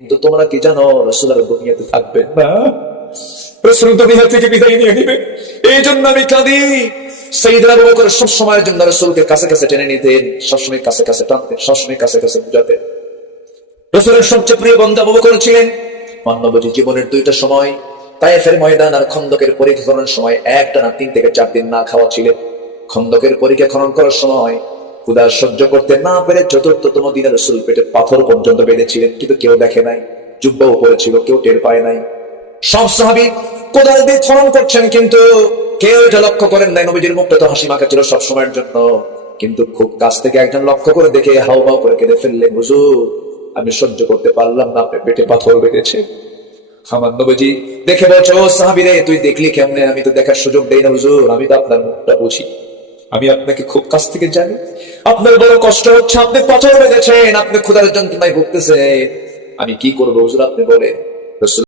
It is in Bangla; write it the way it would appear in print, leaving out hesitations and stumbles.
কিন্তু তোমরা কি জানো রাসূল আর দুনিয়াতে থাকবেন না, রাসূল দুনিয়া থেকে বিদায় নিয়ে নেবে। এই জন্য আমি কাঁদি। সাইয়েদনা আবু বকর সব সময়ের জন্য রাসূলকে কাছে কাছে টেনে নিতেন, সবসময় কাছে কাছে টানতেন, সবসময় কাছে কাছে বুঝাতেন। রাসূলের সবচেয়ে প্রিয় বন্ধু আবু বকর ছিলেন। মানবী জীবনের দুইটা সময়, তায়েফের ময়দান আর খন্দকের পরীক্ষা খননের সময় একটানা 3 থেকে 4 দিন না খাওয়া ছিলেন। খন্দকের পরীক্ষা খনন করার সময় ক্ষুধা সহ্য করতে না পেরে চতুর্থতম দিনে রাসূল পেটে পাথর পর্যন্ত বেঁধেছিলেন, কিন্তু কেউ দেখে নাই। জুব্বাও পড়েছিল, কেউ টের পায় নাই। সব সাহাবী কোদাল দিয়ে খনন করছেন, কিন্তু কেউ এটা লক্ষ্য করেন নাই। নবীজির মুখটা তো হাসি মাখা ছিল সব সময়ের জন্য, কিন্তু খুব কাছ থেকে একজন লক্ষ্য করে দেখে হাউমাউ করে কেঁদে ফেললেন, হুজুর আমি সহ্য করতে পারলাম না, আপনার পেটে পাথর বেঁধেছে। আমার নবীজি দেখে বলছে, ও সাহাবীরে তুই দেখলি কেমনে? আমি তো দেখার সুযোগ দেই না হুজুর, আমি তো আপনার মুখটা বুঝি, আমি আপনাকে খুব কাছ থেকে জানি। আপনার বড় কষ্ট হচ্ছে, আপনি পাথর বেঁধেছেন, আপনি ক্ষুধার যন্ত্রণায় ভুগতেছেন, আমি কি করবো হুজুর আপনি বলেন। রাসূল